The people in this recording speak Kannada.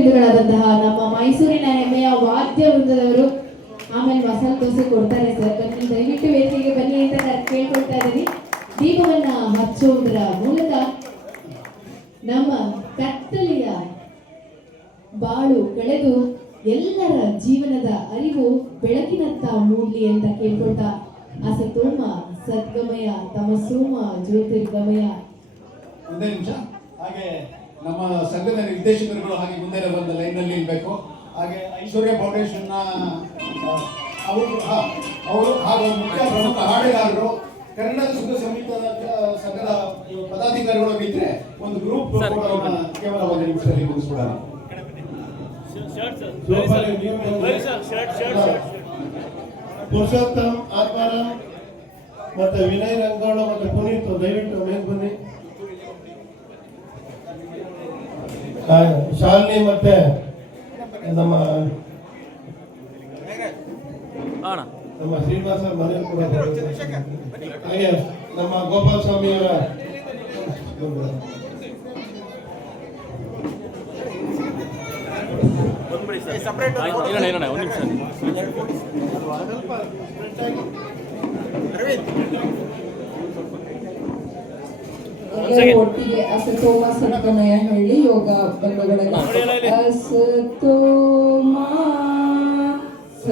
ಬಿಂದುಗಳಾದಂತಹ ನಮ್ಮ ಮೈಸೂರಿನ ಹೆಮ್ಮೆಯ ವಾದ್ಯ ವೃಂದದವರು ಆಮೇಲೆ ಮಸಾಲ ದೋಸೆ ಕೊಡ್ತಾರೆ ಸರ್. ಬನ್ನಿ, ದಯವಿಟ್ಟು ವೇದಿಕೆಗೆ ಬನ್ನಿ ಅಂತ ನಾನು ಕೇಳ್ಕೊಳ್ತಾ ಇದ್ದೀನಿ. ದೀಪವನ್ನ ಹಚ್ಚುವುದರ ಮೂಲಕ ನಮ್ಮ ಕತ್ತಲೆಯ ಬಾಳು ಕಳೆದು ಎಲ್ಲರ ಜೀವನದ ಅರಿವು ಬೆಳಕಿನತ್ತ ಮೂಡ್ಲಿ ಅಂತ ಕೇಳ್ಕೊಳ್ತಾ ಅಸತೋಮ ಸದ್ಗಮಯ, ತಮಸೋಮ ಜ್ಯೋತಿರ್ಗಮಯ. ಒಂದೇ ನಿಮಿಷ. ಹಾಗೆ ನಮ್ಮ ಸಂಘದ ನಿರ್ದೇಶಕರುಗಳು ಹಾಗೆ ಮುಂದೆ ಬಂದ ಲೈನಲ್ಲಿ ಇರಬೇಕು. ಹಾಗೆ ಐಶ್ವರ್ಯ ಫೌಂಡೇಶನ್ ಅವರು ಹಾ, ಅವರು ಹಾಗೂ ಮುಖ್ಯ ಪ್ರಮುಖ ಹಾಡುಗಾರರು. ಕನ್ನಡ ಸುಖ ಸಂಗೀತದ ಸಂಘದ ಪದಾಧಿಕಾರಿಗಳು ಇದ್ರೆ ಒಂದು ಗ್ರೂಪ್ ಕೇವಲ ಒಂದು ನಿಮಿಷದಲ್ಲಿ ಮುಗಿಸ್ಬಿಡೋಣ. ಪುರುಷೋತ್ತಮ್ ಆತ್ಮಾರಾಮ್ ಮತ್ತೆ ವಿನಯ್ ರಂಗೋಳ ಮತ್ತೆ ಪುನೀತ್ ದಯವಿಟ್ಟು ಮೇಲೆ ಬನ್ನಿ ಆ, ಶಾಲಿನಿ ಮತ್ತೆ ನಮ್ಮ ಅಣ್ಣ. ನಮ್ಮ ಶ್ರೀನಿವಾಸ ಮನೆ ಕೂಡ. ಹಾಗೆ ನಮ್ಮ ಗೋಪಾಲ ಸ್ವಾಮಿಯವರ ಆಯ್ತು, ಒಟ್ಟಿಗೆ ಅಸತೋಮ ಸತ್ವಮಯ ಹೇಳಿ ಯೋಗ ಬಂಧುಗಳನ್ನು ಅಸತೋಮ ಸ